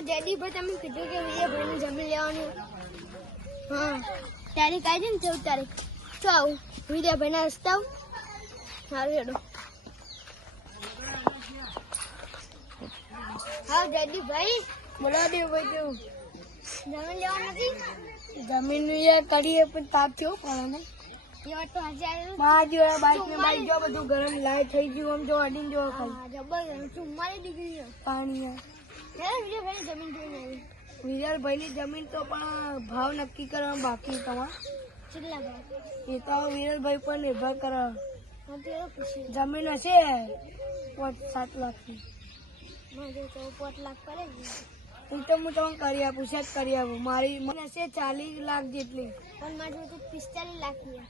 હા જયદીપભાઈ તમે કીધું કે વિજયભાઈને જમીન લેવાનું. હા તારીખ આવી ને 14 તારીખ તો આવું વિજયભાઈના રસ્તા સારું હેડો. હા જયદીપભાઈ બોલો દેવભાઈ કેવું જમીન લેવા નથી. જમીન યાર કરીએ પણ તાપ થયો પડે ને એ વાત તો આજે આવ્યું. માં જો બાઈક ને બાઈક જો બધું ગરમ લાય થઈ ગયું આમ જો અડીને જો ખાલી જબર 44 ડિગ્રી પાણી વિજયભાઈની જમીન જોઈને આવી. વિરલભાઈ ની જમીન તો પણ ભાવ નક્કી કરવાનો બાકી તમારે કેટલા ભાવ એ તો વિરલભાઈ પર નિર્ભર કરે. જમીન હશે 5-7 લાખની મારે તો 5 લાખ પડે એ તો હું તમને કરી આપું સેટ કરી આપું. મારી મને હશે 40 લાખ જેટલી પણ મારે તો 45 લાખની.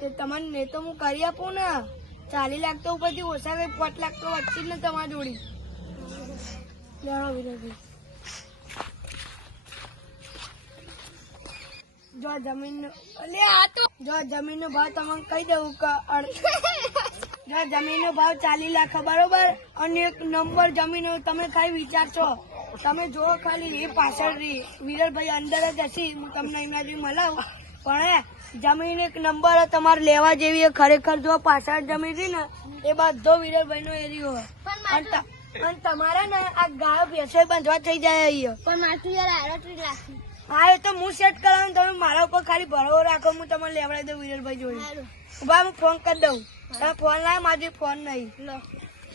તે તમને ને તો હું કરી આપું ને 40 લાખ તો ઉપરથી ઓછા કઈ 5 લાખ તો વચ્ચે જ ને તમારી જોડી લેણો વિરલભાઈ. જો જમીન જો જમીન નો ભાવ તમને કહી દઉં કે જો જમીન નો ભાવ 40 લાખ બરોબર અને 1 નંબર જમીન તમે ખાલી વિચારશો તમે જો ખાલી એ પાછળ વિરલભાઈ અંદર જ હશે હું તમને એમનાથી મળાવું પણ જમીન 1 નંબર તમારે લેવા જેવી ખરેખર જો પાછળ જમીન રહી ને એ બધો વિરલભાઈ નો એરિયો હોય અને તમારે ને આ ગાયો ભેંસો બાંધવા થઈ જાય અહીંયા પણ માથું યાર 38 લાખની. હા એ તો હું સેટ કરાવું તમે મારા ઉપર ખાલી ભરોસો રાખો હું તમને લેવડાવી દઉં વિરલભાઈ જોડે. ઉભા હું ફોન કરી દઉં તમે ફોન લાવ મારી ફોન નહીં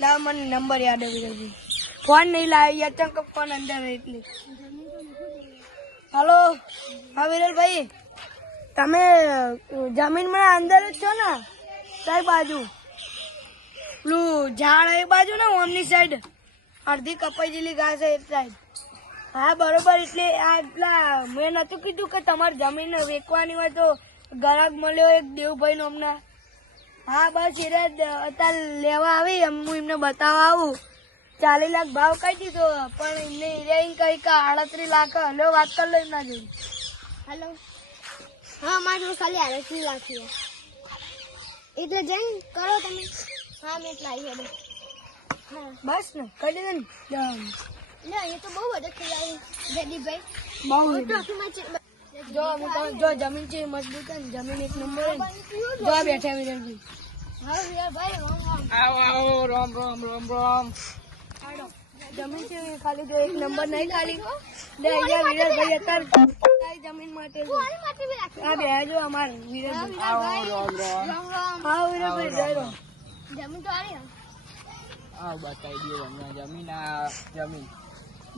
લાવ મને નંબર યાદ આવી વિરલભાઈ ફોન નહીં લાવ યાર ચમ ફોન અંદર એટલે હલો હા વિરલભાઈ તમે જમીનમાં અંદર જ છો ને કઈ બાજુ પેલું ઝાડ એ બાજુ ને ઓમની સાઈડ અડધી કપાઈ જેલી ઘાસ એ સાઈડ. હા બરોબર એટલે આ એટલા મેં નતું કીધું કે તમારે જમીન વેચવાની હોય તો ગ્રાહક મળ્યો એક દેવભાઈ નો હમણાં. હા બસ એ અત્યારે લેવા આવી હું એમને બતાવવા આવું 40 લાખ ભાવ કહી દીધો પણ એમને હિરાઈન કહી કે 38 લાખ હલો વાત કરી લો એમના જોડે. હેલો હા મારે તો ખાલી 38 લાખ છે એટલે જઈને કરો તમે. હા મેં એટલા આવી હેડો. હા બસ ને કરી દે ને ના એ તો બહુ બધું ખીલાયું જયદીપભાઈ બહુ જો જો જમીન છે મજબૂત છે ને જમીન 1 નંબર જો આ બેઠા વિરલભાઈ. હા વિરલભાઈ આવો રામ રામ રામ રામ. જમીન છે ખાલી જો 1 નંબર નહીં ખાલી લે અહીંયા વિરલભાઈ અત્યારે જમીન માટે આ બે જો અમાર વિરલભાઈ આવો રામ રામ. રામ રામ. હા વિરલભાઈ જય રામ. જમીન તો આવી આવ બતાવી દો અમને જમીન આ જમીન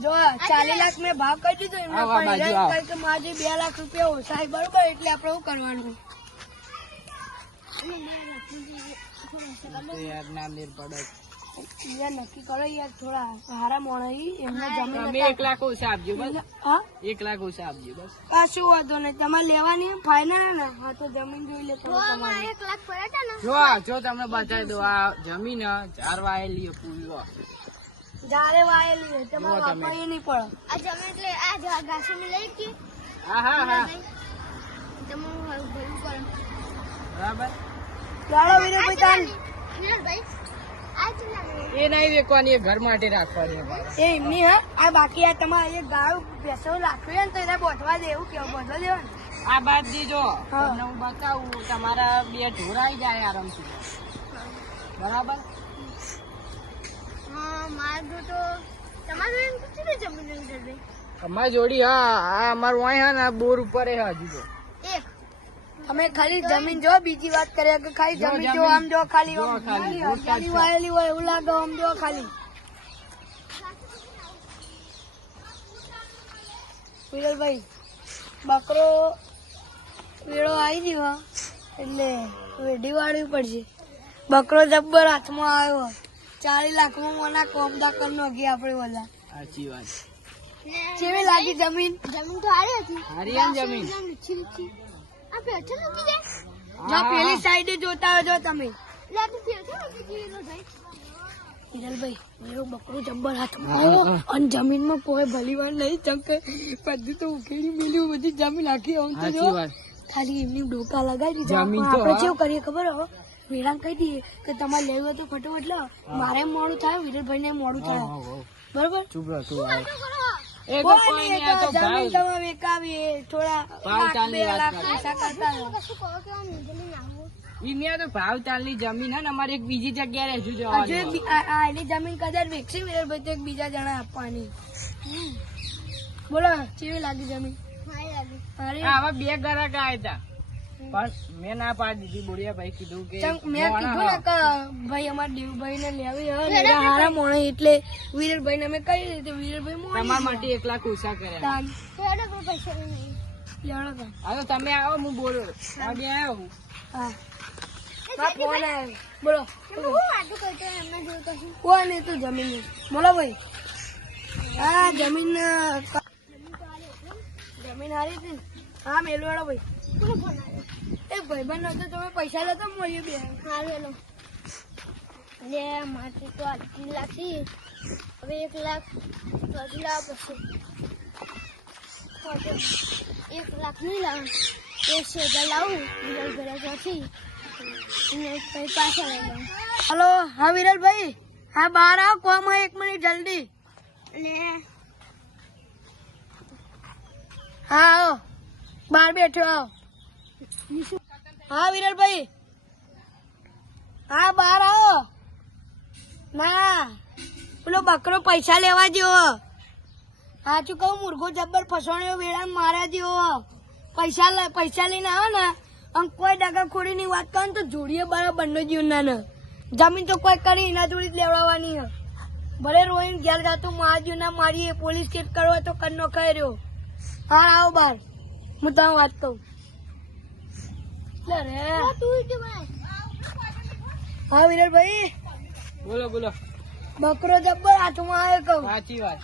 જો 40 લાખ મેં ભાવ કહી દીધો એમને આવા પણ બાજુ હિરાઈન આવો. કહી કે મારે 2 લાખ રૂપિયા ઓછા બરોબર એટલે આપણે શું કરવાનું તો યાર ના મેર પડે. યાર નક્કી કરો યાર થોડા હારા મોણા એમને જમીન તમે 1 લાખ ઓછા આપજો બસ. હા 1 લાખ ઓછા આપજો બસ. કશું વાંધો નહીં તમારે લેવાની ફાઇનલ ને હા તો જમીન જોઈ લે તમે તમારે 1 લાખ પડ્યા હતા ને જો તમને બતાવી દો આ જમીન ચાર વાયેલી પૂરો જારે વાયેલી હોય તમારે જુઓ તમે. વાપરીએ નહીં પડે આ જમીન એટલે આ ઘાસી લઈ ગઈ હા હા હા તમે ભરું કરો બરાબર. ચાલો વિરલભાઈ તાન વિરલભાઈ આ ચલા એ નહીં વેચવાની એ ઘર માટે રાખવાની અમારે. એ એમની હા આ બાકી આ તમારે એક ગાયું ભેંસો રાખવી હોય ને તો એને બોધવા દેવું કેવું બોધવા દેવા ને આ બાદ દીજો હા. તમને હું બતાવું તમારા 2 ઢોરાઈ જાય આરામથી બરાબર. હા મારું તો તમારું એમ કેટલી જમીન વિરલભાઈ અમારી જોડી હા આ અમારું અહીં હે ને બોર ઉપર હે હજુ તો. એક અમે ખાલી જમીન જો બીજી વાત કર્યા કે ખાલી જો જમીન જો જમીન. આમ જો ખાલી જો આમ ખાલી, હરિયાળી વાયેલી હોય એવું લાગે આમ જો ખાલી વિરલભાઈ બકરો વેળો આવી ગયો એટલે વેઢી વાળવી પડશે. બકરો જબ્બર હાથમાં આવ્યો 40 લાખમાં મોના કોમદા કરી નાખી આપણે બધા. સાચી વાત. કેવી લાગી જમીન જમીન તો હારી હતી હારી હે ને જમીન. લુચ્છી લુચ્છી આ પેઠે મૂકી દે જો પેલી સાઈડે જોતા હોય જો તમે એટલે આ તો પેઠે મૂકી દે વિરલભાઈ. વિરલભાઈ એવો બકરો જબ્બર હાથમાં આવ્યો અને જમીનમાં કોઈ ભલી વાર નહીં ચમકે બધું તો ઉકેડી મેલ્યું બધી જમીન આખી આમ તો જો સાચી વાત. ખાલી એમની ડોકા લગાવી દીધા જમીન પણ તો આપણે હા. કેવું કરીએ ખબર હો વેરાન કહી દઈએ કે તમારે લેવું હોય તો ફટોફટ લો મારે મોડું થાય વિરલભાઈ ને મોડું થાય હા, હા, હા. બરોબર ચૂપ રહો તું. એ તો કોઈ કોઈ નહીં, નહીં, આ તો જમીન ભાવ. તમે વેકાવી થોડા ભાવ લાખ, ચાલની 2 વાત લાખ કરો. પૈસા કરતા રહો. કશું કહો કે આમ જમીન આવું ઇન્ડિયા તો ભાવ ચાલની જમીન હે ને અમારે એક બીજી જગ્યાએ રહેશું હજુ એક જવાનું. એની જમીન કદાચ વેચી વિરલભાઈ તો એક બીજા જણા આપવાની. બોલો કેવી લાગી જમીન? મારી લાગી સારી? આવા 2 ગ્રાહક આયા હતા પણ મેં ના પાડી દીધી. બોડિયાભાઈ કીધું કે ચમ મેં મોણા કીધું ને કે ભાઈ અમારા દેવભાઈ ને લેવી હોય ને એના હારા મોણે એટલે વિરલભાઈ ને અમે કહી દીધું વિરલભાઈ મોણે તમારા માટે 1 લાખ ઓછા કર્યા. તાન તો એનો કોઈ પૈસા નહીં લેવડો તાન. હવે તમે આવો હું બોલો આજે આવ્યો હા મારો ફોન આવ્યો. બોલો હું વાતો કરતો એમને જોયું કશું કોઈ નહીં તું જમીન ની. બોલો ભાઈ હા જમીન જમીન હારી હતી ને? હા મેલવાડો ભાઈ કોનો ફોન આવ્યો એ ભાઈબંધ હતો તમે પૈસા લેતા મળ્યું બે સારું એનો લે માથે તો 8 લાખ થી હવે 1 લાખ તો હજુ લાવ પછી 1 લાખ નહીં લાવ 1,000 લાવું વિરલ ભેરા ત્યાંથી અને પછી પાછા લઈ લઉં હલો હા વિરલભાઈ હા બહાર આવો કોમ હોય 1 મિનિટ જલ્દી. અને હા આવો બહાર બેઠો આવો. હા વિરલભાઈ હા બહાર આવો. ના પેલો બકરો પૈસા લેવા જેવો સાચું કહું મુર્ગો જબ્બર ફસવાણ્યો વેળા માર્યા જેવો પૈસા લઈને આવો ને આમ કોઈ ડગાખોરી ની વાત કરો ને તો જોડીએ બરાબર નો જીવના ને જમીન તો કોઈ કરી એના જોડી જ લેવડાવવાની હે. ભલે રોઈને ઘેર જાતું માર્યું ના મારીએ પોલીસ કેસ કરવા તો કન્નો ખાઈ રહ્યો. હા આવો બહાર હું તમે વાત કહું. લે રે તું ઈટે બનાય હા વિરલભાઈ બોલો બોલો બકરો જબ્બર હાથમાં આવ્યો કહું. સાચી વાત.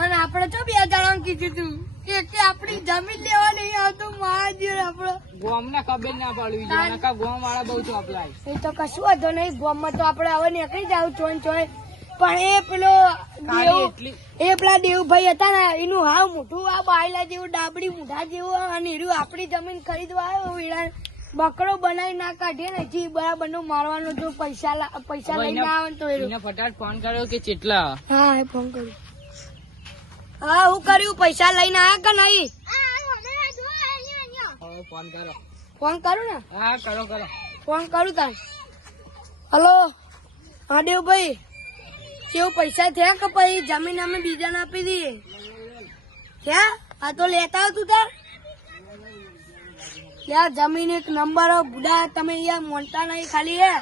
અને આપણે તો 2 જણાને કીધું તું કે આપણી જમીન લેવા નહીં આવતું મહાજીર આપડે ગોમને ખબર ના પડવી જોઈએ નકા ગોમ વાળા બહુ ચોપલાય. એ તો કશું વાંધો નહીં ગામમાં તો આપણે હવે નીકળી જાવ ચોન ચોય પણ એ પેલો ખાલી દેવ એટલી એ પેલા દેવભાઈ હતા ને એનું હાવ મોટું આ બાયલા જેવું ડાબડી મુઢા જેવું અને એનું આપણી જમીન ખરીદવા આવ્યો વેળા બકરો બનાવી ના કાઢીએ ને હજી બરાબર નું મારવાનો જો પૈસા લઈને આવે ને તો એ એને ફટાફટ ફોન કર્યો કે કેટલા. હા એ ફોન કર્યું. હા હું કર્યું પૈસા લઈને આયા કે નહીં? હવે ફોન કરો. ફોન કરું ને હા કરો કરો. ફોન કરું તાર. હલો હા દેવભાઈ કેવું પૈસા થયા કે પછી જમીન અમે બીજાને આપી દઈએ? ક્યાં આ તો લેતા આવ તું તાર. યાર જમીન એક નંબર બુડા તમે યાર મોનતા નહીં ખાલી હે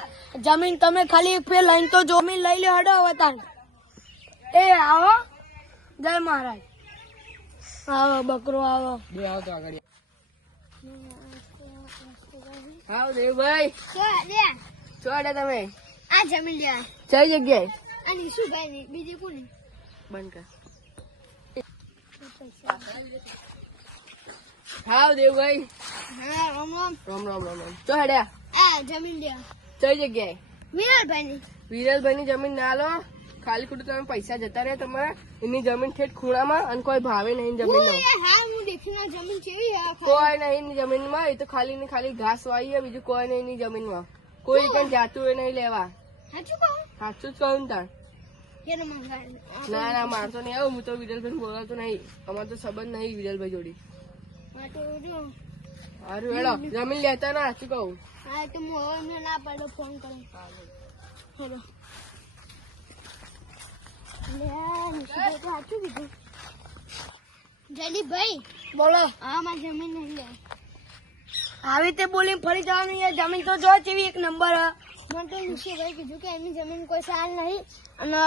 જમીન તમે ખાલી ફેર લઈને તો જમીન લઈ લે હડો હવે તાર. એ આવો જય મહારાજ. આવો બકરો આવો. બે આવો તો આગળ. હા દેવભાઈ ચોડે તમે આ જમીન લેવા કઈ જગ્યાએ અને શું ભાઈ નહીં બીજી કોની બંધ કર. હા દેવભાઈ હા રામ રામ રામ રામ રામ રામ ચો હેડ્યા આ જમીન લેવા કઈ જગ્યાએ વિરલભાઈ ની વિરલભાઈ ની જમીન ના લો ખાલી ખોટું તમે પૈસા જતા રહે તમારા એની જમીન ઠેઠ ખૂણામાં અને કોઈ ભાવે નહીં જમીન નો હા હું દેખીને જમીન કેવી હે કોઈ નહીં એની જમીનમાં એ તો ખાલી ને ખાલી ઘાસ વાઈ છે બીજું કોઈ નહીં એની જમીનમાં કોઈ કઈ જાતું એ નહીં લેવા. સાચું કહું સાચું જ કહું ને તાર. કેને મંગાય ના ના મારતો નહીં આવું હું તો વિરલભાઈ બોલાવતો નહીં અમારો તો સંબંધ નહીં વિરલભાઈ જોડી. માટે જો સારું હેડો જમીન લેતા ના સાચું કહું. હા તો હું હવે એમને ના પાડો ફોન કરો હેલો સાચું કીધું જયદીપભાઈ બોલો હા મારી જમીન નહીં લે આવી રીતે બોલીને ફરી જવાનું યાર જમીન તો જો જેવી એક નંબર હે. મને તો નિશીભાઈ કીધું કે એની જમીન કોઈ સાલ નહીં અને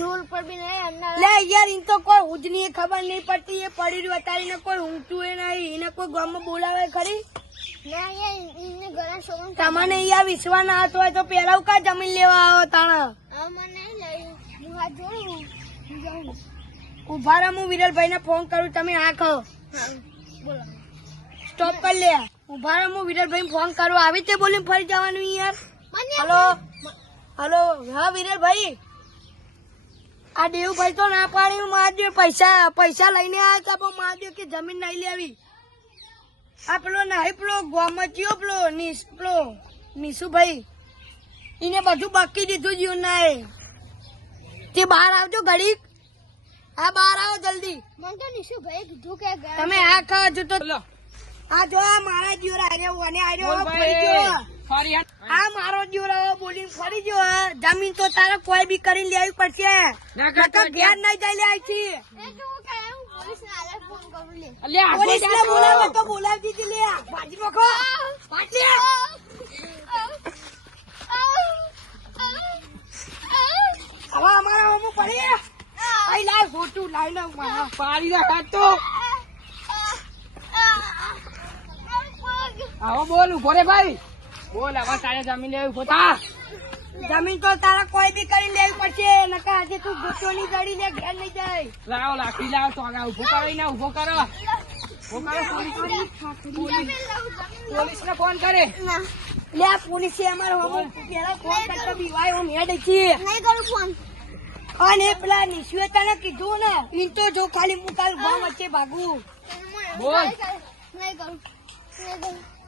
રોડ પર બી નહીં એમના લે યાર ઇન તો કોઈ ઉજની એ ખબર નહીં પડતી એ પડી રહ્યું અત્યારે કોઈ ઊંઘતું એ નહીં એને કોઈ ગામમાં બોલાવે ખરી? ના યાર એને ઘણા શોખ તમને યાર વિશ્વાસ ના આવતો હોય તો પેલા કા જમીન લેવા આવો તાણા હા મને નહીં લઈ હું હાથ જોડું હું જાઉં ઉભા રહો હું વિરલભાઈ ને ફોન કરું તમે આ કહો હા બોલો સ્ટોપ કરી લે. ઉભા રહો હું વિરલભાઈ ફોન કરું આવી રીતે બોલીને ફરી જવાનું યાર. મને હલો હલો હા વિરલભાઈ આ દેવભાઈ તો ના પાડી મહાદેવ પૈસા લઈને આવ્યા હતા પણ મહાદેવ કે જમીન નહીં લેવી. આ પેલો નહીં પેલો ગોમતીઓ પેલો નીસુભાઈ એને બધું બાકી દીધું જીવન ના તે બહાર આવજો ઘડીક હા બહાર આવો જલ્દી. મને તો નિશુભાઈએ કીધું કે તમે આ ખાઓ છો તો બોલો આ જો આ મારા જીવર આર્યો અને આર્યો બોલ ફરી ભાઈ ગયો. ફરી હેડ. આ મારો જીવર બોલીને ફરી ગયો. જમીન તો તારે કોઈ બી કરી લેવી પડશે. નકર ઘેર નહીં જઈ લે અહીંથી. એ તો હું કરાવું પોલીસને આલે ફોન કરું લે અલ્યા આગળ પોલીસને જા તો. બોલાવે તો બોલાવી દીધી લે. બાજી નોખો. બાજી. હવે અમારા હોમું પડી. અહીં લાવ ખોટું લાવી લઉં મારા. પાડી રાખ હાથ તો. આવો બોલ ઉભો રે ભાઈ. બોલ હવે તારે જમીન લેવી ઉભો થા. જમીન તો તારા કોઈ બી કરી લેવી પડશે. નકર આજે તું ગુસ્સોની ગળી લે ઘેર નહીં જાય. લાવો લાકડી લાવો તો આગળ ઉભો કરો ને ઉભો કરો. ઉભો કરો પોલીસ ને ફોન કરે. લે આ પોલીસે અમારો હોમું પેલા ફોન કરતા બીવાય હું હેડ છે. નહીં કરું ફોન અને પેલા નિશુએ તને કીધું ને ઈન તો જો ખાલી હું તાર ગામ વચ્ચે ભાગું. બોલ. નહીં કરું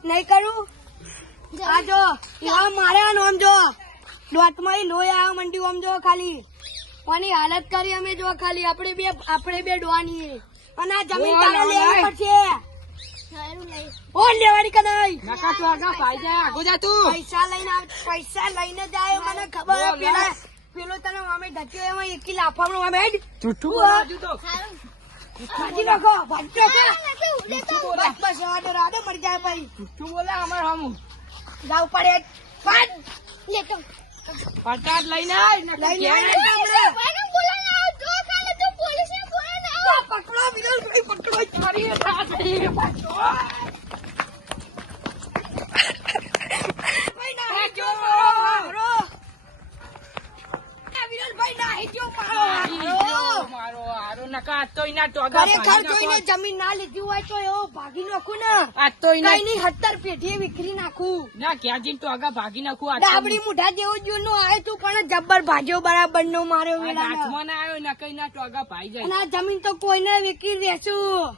નહીં કરું. આ જો એવા મારે આમ જો દોતમાં લોહી આવવા મંડ્યું આમ જો ખાલી. કોની હાલત કરી અમે જો ખાલી આપણે બે ડોવાની. અને આ જમીન બોલ, તારે લેવી બોલ. પડશે. સારું નહીં ઓ લેવાની કે નહીં? નકા તું આગળ ભાઈ જાય આગળ જા તું. પૈસા લઈને જાય મને ખબર હે. બોલ, પેલા પેલો તને અમે ધક્યો એમાં એકી લાફામણો અમે હેડ. જૂઠું બોલ. બોલાવજો તો. સારું ભાજી નાખો ભાજી નાખો. લેતો બસ બસ રાડે મરી જાય ભાઈ. જૂઠું બોલે અમાર હમું. જાવ પડે પાડ. લેતો પટાટ લઈને આય ને લઈને ઘેર આય. આય. ભાઈને બોલાને આવ જો કાલે તો પોલીસને બોલાને આવ પકડો વિરલભાઈ પકડો. મારી રાત થઈ. ભાઈ ના જો મારો. આ વિરલભાઈ ના હેજો મારો. મારો હારો નકા આજ તો એના ટોગા ખરેખર ભાગી જોઈને નાખો. જમીન ના લીધી હોય તો એવો ભાગી નાખું ને. આજ તો એના કઈ નહીં 70 પેઢીએ વિખરી નાખું. ના ક્યાં જઈને ટોગા ભાગી નાખું. આજ તો ડાબડી મુઠા જેવો જ નો આવે તું પણ જબ્બર ભાગ્યો બરાબર નો માર્યો આજ વેલાનો. હાથમાં ના આવ્યો નકા એના ટોગા ભાઈ જાય. અને આ જમીન તો કોઈને વેકી રહેશું.